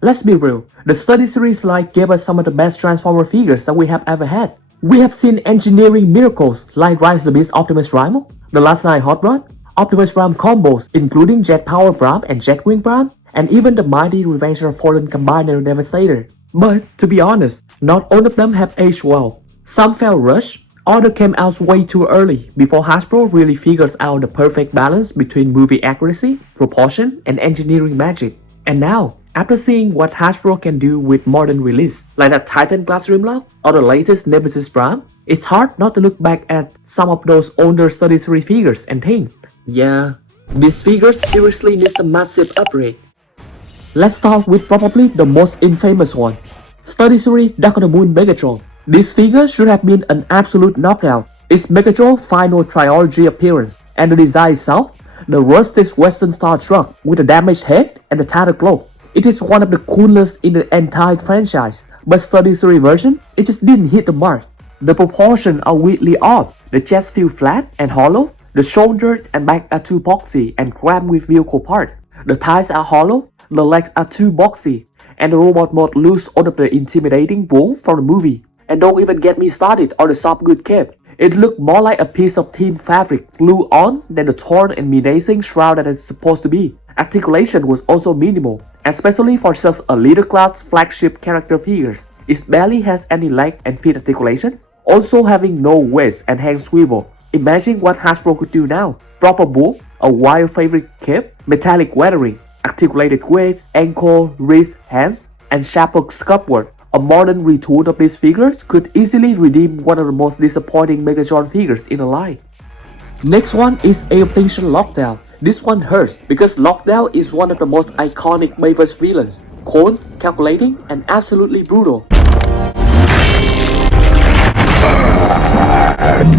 Let's be real, the study series line gave us some of the best Transformer figures that we have ever had. We have seen engineering miracles like Rise the Beast Optimus Prime, the Last Night Hot Rod, Optimus Prime combos including Jet Power Prime and Jet Wing Prime, and even the mighty Revenge of Fallen Combiner Devastator. But to be honest, not all of them have aged well. Some felt rushed, others came out way too early before Hasbro really figures out the perfect balance between movie accuracy, proportion, and engineering magic. And now, after seeing what Hasbro can do with modern release, like the Titan Class Grimlock or the latest Nemesis Prime, it's hard not to look back at some of those older Study Series figures and think, yeah, these figures seriously need a massive upgrade. Let's start with probably the most infamous one, Study Series Dark of the Moon Megatron. This figure should have been an absolute knockout. It's Megatron's final trilogy appearance, and the design itself, the rusted Western Star truck with a damaged head and a tattered cloak. It is one of the coolest in the entire franchise, but Study Series version, it just didn't hit the mark. The proportions are weirdly off, the chest feels flat and hollow, the shoulders and back are too boxy and crammed with vehicle parts. The thighs are hollow, the legs are too boxy, and the robot mode loses all of the intimidating bull from the movie. And don't even get me started on the soft good cape. It looked more like a piece of thin fabric glued on than the torn and menacing shroud that it's supposed to be. Articulation was also minimal, especially for such a middle-class flagship character figures. It barely has any leg and feet articulation, also having no waist and hand swivel. Imagine what Hasbro could do now. Proper bull, a wild fabric cape, metallic weathering, articulated waist, ankle, wrist, hands, and sharper sculptwork. A modern retool of these figures could easily redeem one of the most disappointing Megatron figures in the line. Next one is Extinction Lockdown. This one hurts because Lockdown is one of the most iconic Bayverse villains. Cold, calculating, and absolutely brutal.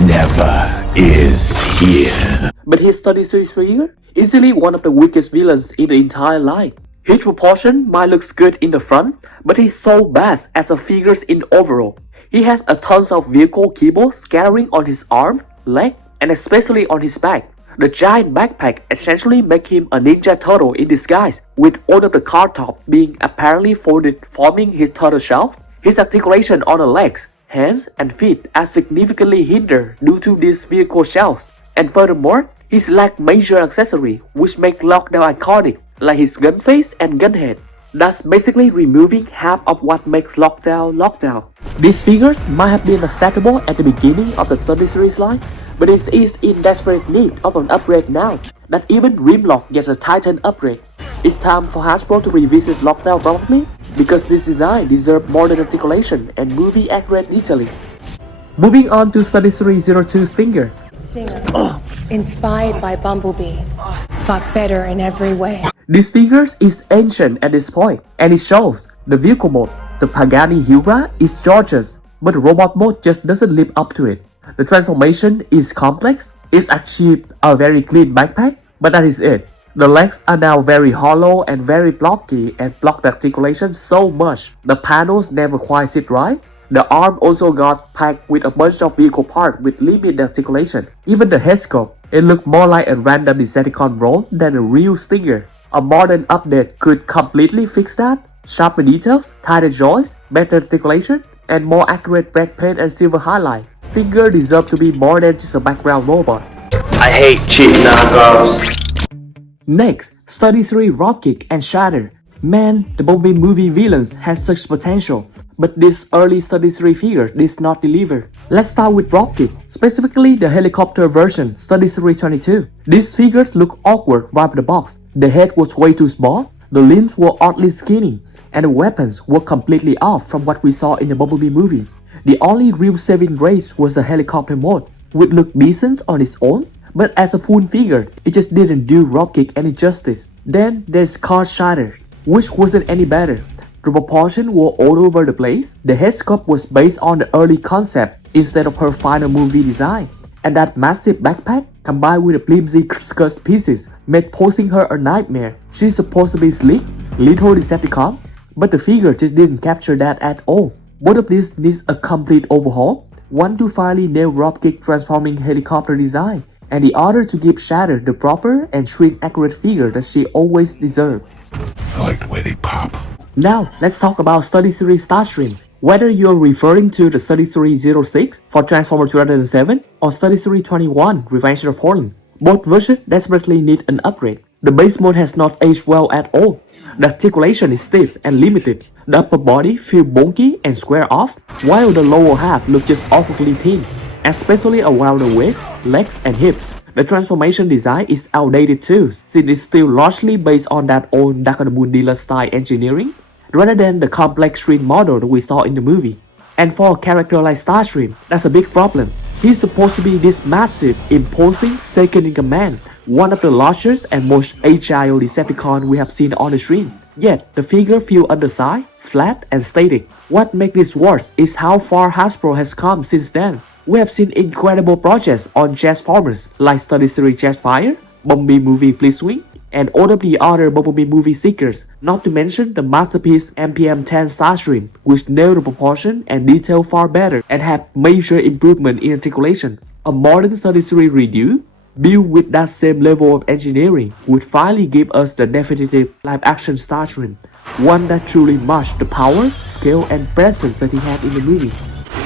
Never is here. But his Study Series figure, easily one of the weakest villains in the entire line. His proportion might look good in the front, but he's so bad as a figure in overall. He has a tons of vehicle keyboards scattering on his arm, leg, and especially on his back. The giant backpack essentially makes him a ninja turtle in disguise, with all of the car top being apparently folded, forming his turtle shell. His articulation on the legs, hands, and feet are significantly hindered due to these vehicle shells. And furthermore, he lacks major accessories, which make Lockdown iconic, like his gun face and gun head. Thus basically removing half of what makes Lockdown Lockdown. These figures might have been acceptable at the beginning of the Study Series line, but it is in desperate need of an upgrade now, that even Grimlock gets a Titan upgrade. It's time for Hasbro to revisit Lockdown probably, because this design deserves modern articulation and movie accurate detailing. Moving on to Study Series 02 Stinger. Stinger. Inspired by Bumblebee, but better in every way. This figure is ancient at this point, and it shows the vehicle mode. The Pagani Hura is gorgeous, but the robot mode just doesn't live up to it. The transformation is complex, it's achieved a very clean backpack, but that is it. The legs are now very hollow and very blocky and block the articulation so much. The panels never quite sit right. The arm also got packed with a bunch of vehicle parts with limited articulation. Even the head sculpt, it looked more like a random Decepticon roll than a real Stinger. A modern update could completely fix that. Sharper details, tighter joints, better articulation, and more accurate red paint and silver highlight. Figure deserve to be more than just a background robot. I hate cheap knockoffs. Next, Study Series Dropkick and Shatter. Man, the Bumblebee movie villains had such potential, but this early Study Series figure did not deliver. Let's start with Dropkick, specifically the helicopter version, Study Series 22. These figures look awkward right out of the box. The head was way too small, the limbs were oddly skinny, and the weapons were completely off from what we saw in the Bumblebee movie. The only real saving grace was the helicopter mode, which looked decent on its own, but as a full figure, it just didn't do Dropkick any justice. Then there's Shatter, which wasn't any better. The proportions were all over the place. The head sculpt was based on the early concept instead of her final movie design. And that massive backpack, combined with the flimsy skirt pieces, made posing her a nightmare. She's supposed to be sleek, little Decepticon, but the figure just didn't capture that at all. Both of these needs a complete overhaul, one to finally nail Dropkick transforming helicopter design, and the other to give Shatter the proper and shrink accurate figure that she always deserved. I like the way they pop. Now, let's talk about Study Series Starscream. Whether you're referring to the Study Series 06 for Transformers 2007 or Study Series 21 Revenge of Fallen, both versions desperately need an upgrade. The base mode has not aged well at all. The articulation is stiff and limited. The upper body feels bonky and square off, while the lower half looks just awkwardly thin, especially around the waist, legs, and hips. The transformation design is outdated too, since it's still largely based on that old Dark of the Moon dealer style engineering, rather than the complex screen model that we saw in the movie. And for a character like Starscream, that's a big problem. He's supposed to be this massive, imposing second-in-command, one of the largest and most agile Decepticons we have seen on the screen. Yet, the figure feels undersized, flat, and static. What makes this worse is how far Hasbro has come since then. We have seen incredible projects on Transformers like Study Series Jetfire, Bumblebee movie Blitzwing, and all of the other Bumblebee movie seekers, not to mention the masterpiece MPM-10 Starscream, which nailed the proportion and detail far better and have major improvement in articulation. A modern Study Series redo, built with that same level of engineering, would finally give us the definitive live-action Starscream, one that truly matched the power, scale, and presence that he had in the movie.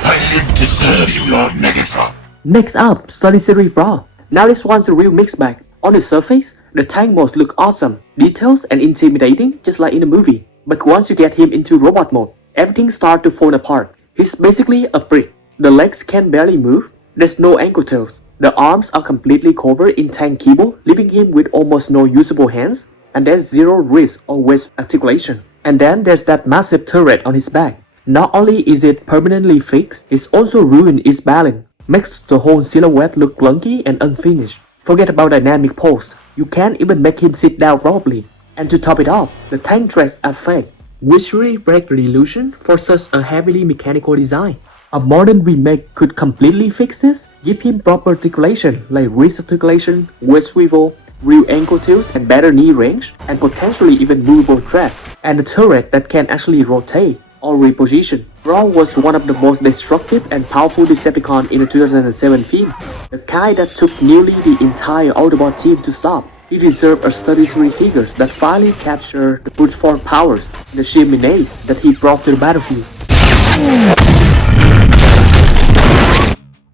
I live to serve you, Lord Megatron. Next up, Study Series Brawl. Now this one's a real mixed bag. On the surface, the tank modes look awesome, detailed and intimidating just like in the movie. But once you get him into robot mode, everything starts to fall apart. He's basically a brick. The legs can barely move, there's no ankle tails. The arms are completely covered in tank keyboard, leaving him with almost no usable hands, and there's zero wrist or waist articulation. And then there's that massive turret on his back. Not only is it permanently fixed, it's also ruined its balance, makes the whole silhouette look clunky and unfinished. Forget about dynamic pose, you can't even make him sit down properly. And to top it off, the tank treads are fake, which really breaks the illusion for such a heavily mechanical design. A modern remake could completely fix this, give him proper articulation like wrist articulation, waist swivel, real ankle tilts and better knee range, and potentially even movable treads, and a turret that can actually rotate or reposition. Brawl was one of the most destructive and powerful Decepticons in the 2007 film, the kind that took nearly the entire Autobot team to stop. He deserved a Study Series figure that finally captured the brute force powers and the sheer menace that he brought to the battlefield.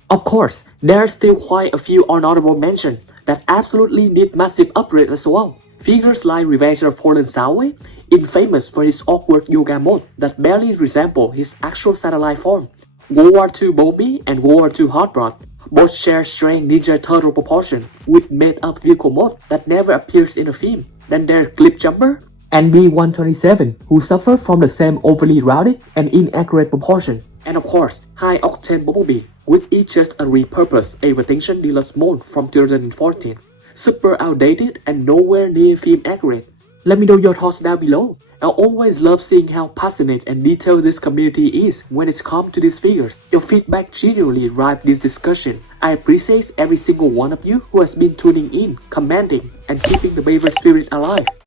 Of course, there are still quite a few honorable mentions that absolutely need massive upgrades as well. Figures like Revenge of Fallen Soundwave, infamous for his awkward yoga mode that barely resembles his actual satellite form. World War II Bumblebee and World War II Hotbot both share strange Ninja Turtle proportion with made-up vehicle mode that never appears in the film. Then there's Clip Jumper and B-127, who suffer from the same overly rounded and inaccurate proportion. And of course, High Octane Bumblebee, which is just a repurposed Aviation Deluxe mode from 2014. Super outdated and nowhere near film accurate. Let me know your thoughts down below. I always love seeing how passionate and detailed this community is when it comes to these figures. Your feedback genuinely drives this discussion. I appreciate every single one of you who has been tuning in, commenting, and keeping the Bayverse spirit alive.